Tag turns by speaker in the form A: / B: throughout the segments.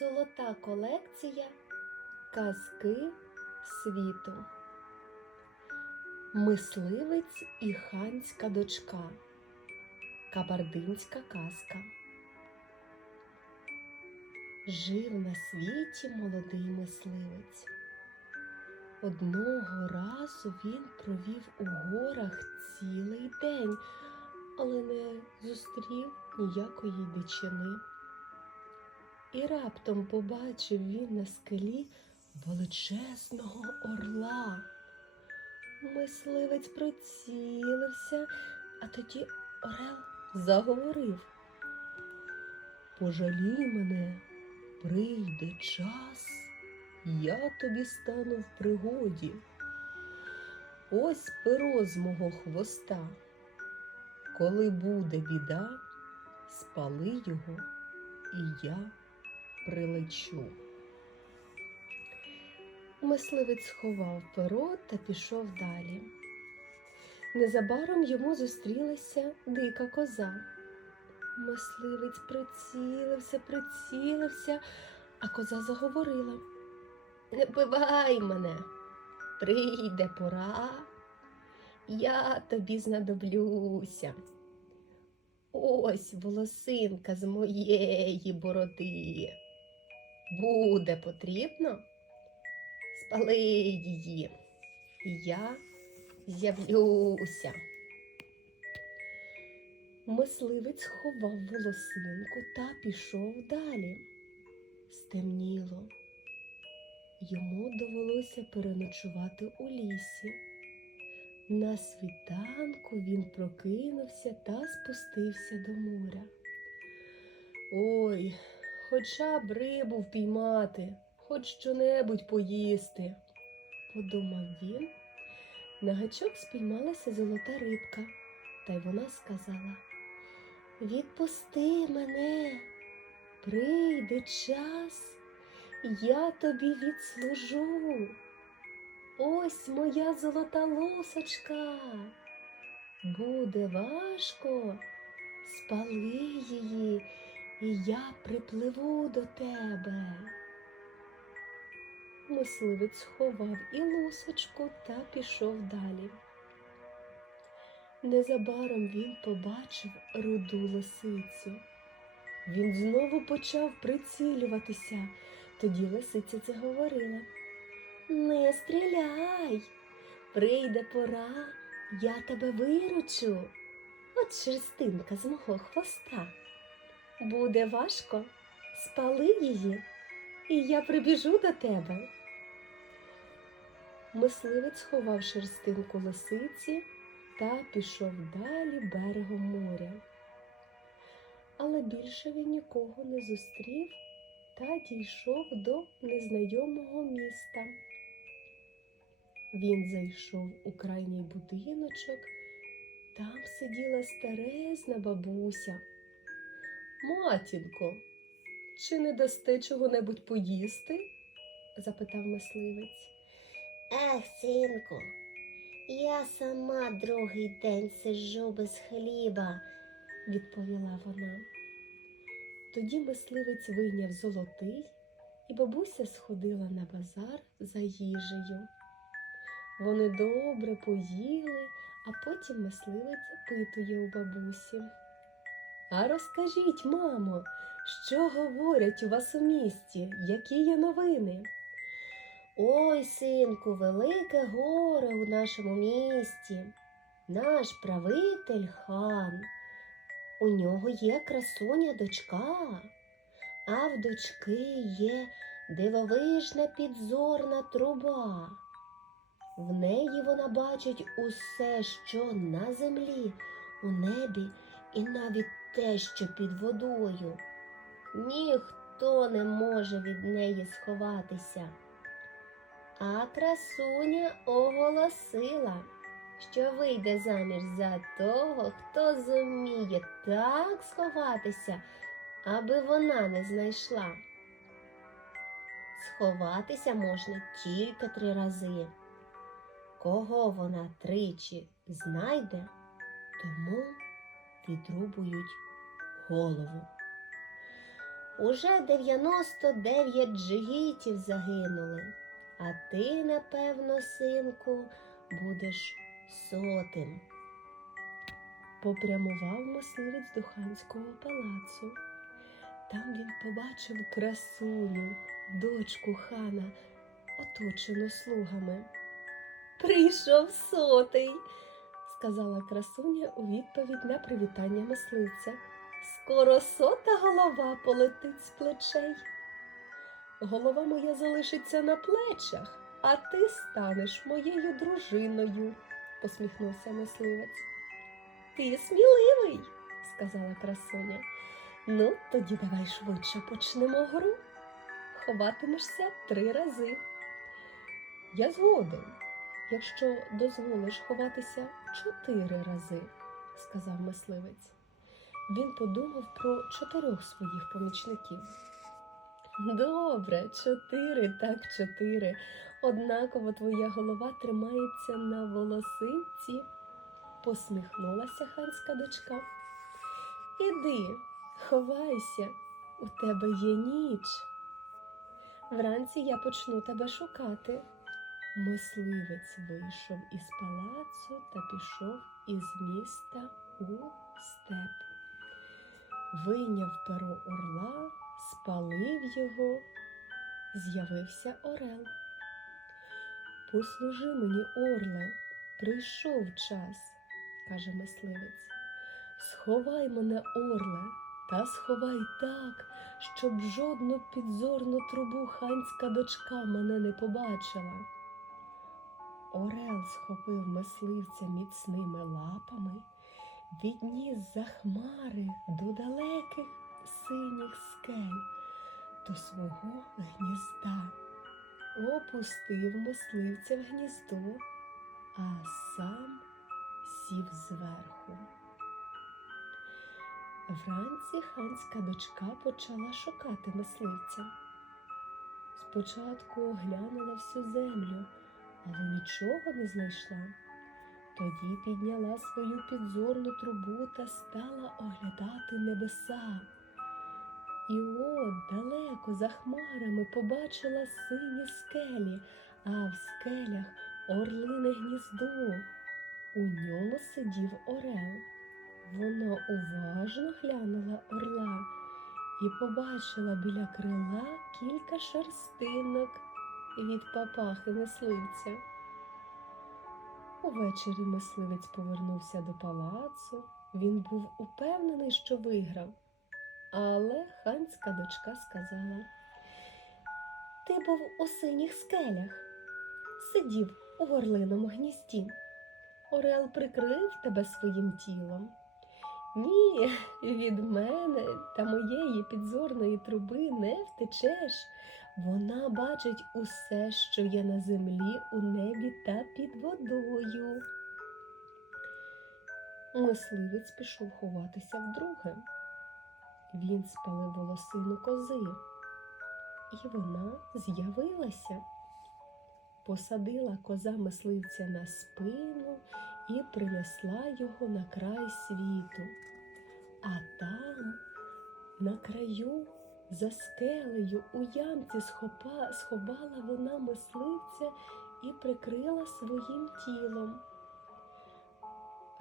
A: Золота колекція Казки світу. Мисливець і ханська дочка. Кабардинська казка. Жив на світі молодий мисливець. Одного разу він провів у горах цілий день, але не зустрів ніякої дичини. І раптом побачив він на скелі величезного орла. Мисливець прицілився, а тоді орел заговорив. Пожалій мене, прийде час, я тобі стану в пригоді. Ось перо з мого хвоста. Коли буде біда, спали його, і я прилечу. Мисливець сховав перо та пішов далі. Незабаром йому зустрілася дика коза. Мисливець прицілився, прицілився, а коза заговорила. Не бивай мене, прийде пора, я тобі знадоблюся. Ось волосинка з моєї бороди. Буде потрібно, спали її, і я з'явлюся. Мисливець ховав волосинку та пішов далі. Стемніло. Йому довелося переночувати у лісі. На світанку він прокинувся та спустився до моря. Ой, хоча б рибу впіймати, хоч що-небудь поїсти, подумав він. На гачок спіймалася золота рибка, та й вона сказала Відпусти мене, прийде час, я тобі відслужу. Ось моя золота лосочка. Буде важко, спали її, і я припливу до тебе. Мисливець сховав і лосочку та пішов далі. Незабаром він побачив руду лисицю. Він знову почав прицілюватися. Тоді лисиця заговорила. Не стріляй, прийде пора, я тебе виручу. От шерстинка з мого хвоста. Буде важко, спали її, і я прибіжу до тебе. Мисливець ховав шерстинку лисиці та пішов далі берегом моря. Але більше він нікого не зустрів та дійшов до незнайомого міста. Він зайшов у крайній будиночок, там сиділа старезна бабуся. Матінко, чи не дасте чого-небудь поїсти? запитав мисливець.
B: Ех, синку, я сама другий день сиджу без хліба,
A: відповіла вона. Тоді мисливець вийняв золотий, і бабуся сходила на базар за їжею. Вони добре поїли, а потім мисливець запитує у бабусі. А розкажіть, мамо, що говорять у вас у місті, які є новини?
B: Ой, синку, велике горе у нашому місті. Наш правитель хан. У нього є красуня дочка, а в дочки є дивовижна підзорна труба. В неї вона бачить усе, що на землі, у небі і навіть те, що під водою. Ніхто не може від неї сховатися. А красуня оголосила, що вийде заміж за того, хто зуміє так сховатися, аби вона не знайшла. Сховатися можна тільки три рази. Кого вона тричі знайде, тому відрубують голову. Уже 99 джигітів загинули, а ти, напевно, синку, будеш сотим.
A: Попрямував мисливець до ханського палацу. Там він побачив красуню, дочку хана, оточену слугами. Прийшов сотий, сказала красуня у відповідь на привітання мисливця. Скоро сота голова полетить з плечей. Голова моя залишиться на плечах, а ти станеш моєю дружиною, посміхнувся мисливець. Ти сміливий, сказала красуня. Ну, тоді давай швидше почнемо гру. Ховатимешся три рази. Я згоден, якщо дозволиш ховатися чотири рази, сказав мисливець. Він подумав про чотирьох своїх помічників. Добре, чотири, так чотири. Однаково твоя голова тримається на волосинці посміхнулася ханська дочка. Іди, ховайся, у тебе є ніч. Вранці я почну тебе шукати. Мисливець вийшов із палацу та пішов із міста у степ. Вийняв перо орла, спалив його, з'явився орел. Послужи мені, орле, прийшов час каже мисливець. Сховай мене, орле, та сховай так, щоб жодну підзорну трубу ханська дочка мене не побачила. Орел схопив мисливця міцними лапами, відніс за хмари до далеких синіх скель, до свого гнізда, опустив мисливця в гніздо, а сам сів зверху. Вранці ханська дочка почала шукати мисливця. Спочатку оглянула всю землю, але нічого не знайшла. Тоді підняла свою підзорну трубу та стала оглядати небеса. І от далеко за хмарами побачила сині скелі, а в скелях орлине гніздо. У ньому сидів орел. Вона уважно глянула орла і побачила біля крила кілька шерстинок від папахи мисливця. Увечері мисливець повернувся до палацу. Він був упевнений, що виграв. Але ханська дочка сказала: Ти був у синіх скелях, сидів у горлиному гнізді. Орел прикрив тебе своїм тілом. Ні, від мене та моєї підзорної труби не втечеш. Вона бачить усе, що є на землі, у небі та під водою. Мисливець пішов ховатися вдруге. Він спалив волосину кози, і вона з'явилася посадила коза мисливця на спину і принесла його на край світу. А там, на краю, за скелею, у ямці схопа, сховала вона мисливця і прикрила своїм тілом.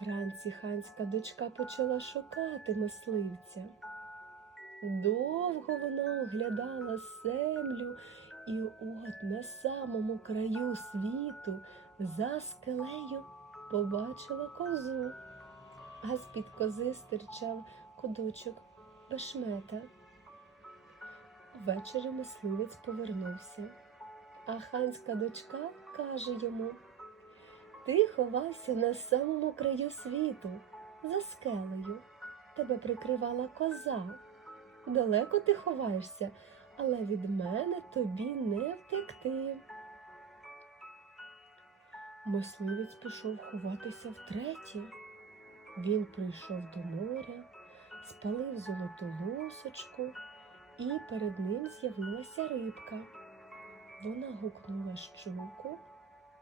A: Вранці ханська дочка почала шукати мисливця. Довго вона оглядала землю і от на самому краю світу за скелею побачила козу, а з-під кози стирчав кудочок бешмета. Ввечері мисливець повернувся, а ханська дочка каже йому Ти ховався на самому краю світу, за скелею. Тебе прикривала коза. Далеко ти ховаєшся, але від мене тобі не втекти. Мисливець пішов ховатися втретє. Він прийшов до моря, спалив золоту лусочку, і перед ним з'явилася рибка. Вона гукнула щуку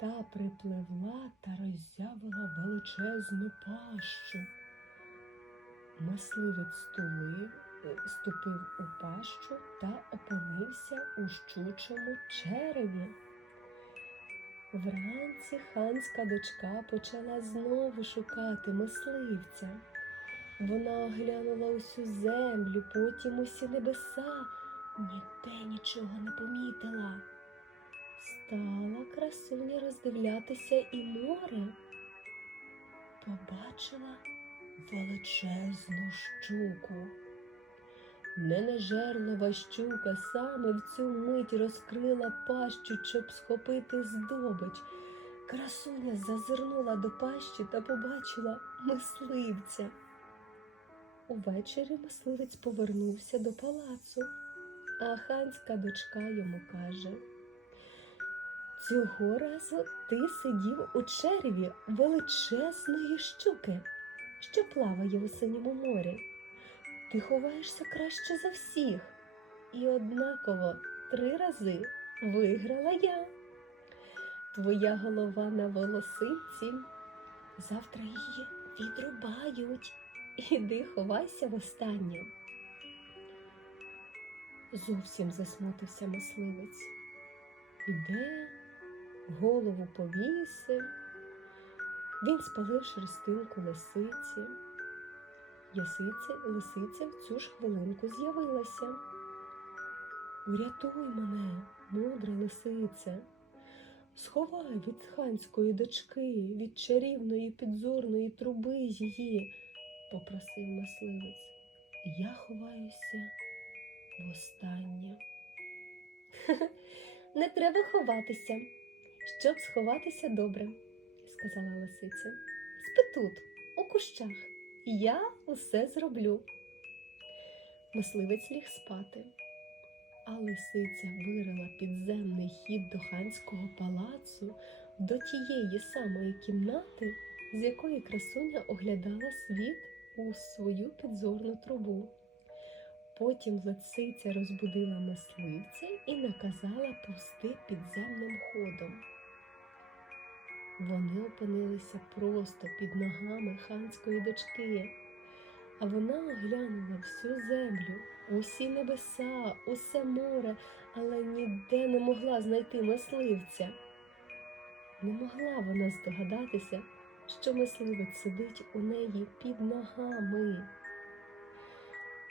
A: та припливла та роззявила величезну пащу. Мисливець стулив ступив у пащу та опинився у щучому череві. Вранці ханська дочка почала знову шукати мисливця. Вона оглянула усю землю, потім усі небеса, ніде нічого не помітила. Стала красуня роздивлятися і море. Побачила величезну щуку. Ненажерлива щука саме в цю мить розкрила пащу, щоб схопити здобич. Красуня зазирнула до пащі та побачила мисливця. Увечері мисливець повернувся до палацу, а ханська дочка йому каже: Цього разу ти сидів у череві величезної щуки, що плаває у синьому морі. Ти ховаєшся краще за всіх, і однаково три рази виграла я. Твоя голова на волосинці. Завтра її відрубають. Іди ховайся востаннє. Зовсім засмутився мисливець. Іде, голову повісив. Він спалив шерстинку лисиці. Ясиця, лисиця в цю ж хвилинку з'явилася. Урятуй мене, мудра лисиця, сховай від ханської дочки, від чарівної підзорної труби її, попросив мисливець. Я ховаюся востаннє. Не треба ховатися. Щоб сховатися добре, сказала лисиця. Спи тут, у кущах. Я усе зроблю. Мисливець ліг спати, а лисиця вирила підземний хід до ханського палацу до тієї самої кімнати, з якої красуня оглядала світ у свою підзорну трубу. Потім лисиця розбудила мисливця і наказала повсти підземним ходом. Вони опинилися просто під ногами ханської дочки, а вона оглянула всю землю, усі небеса, усе море, але ніде не могла знайти мисливця. Не могла вона здогадатися, що мисливець сидить у неї під ногами.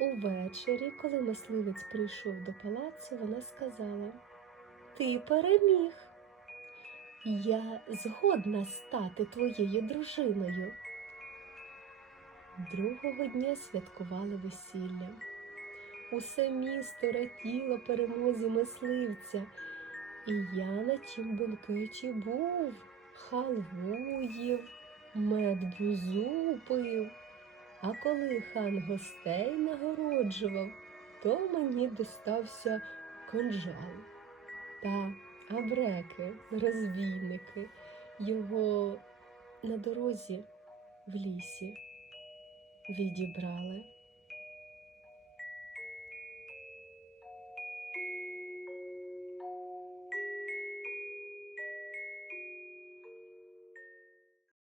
A: Увечері, коли мисливець прийшов до палацу, вона сказала: Ти переміг. Я згодна стати твоєю дружиною. Другого дня святкували весілля. Усе місто раділо перемозі мисливця, і я на тім бенкеті був, халву мед пив. А коли хан гостей нагороджував, то мені достався конжал та абреки, розбійники, його на дорозі в лісі відібрали.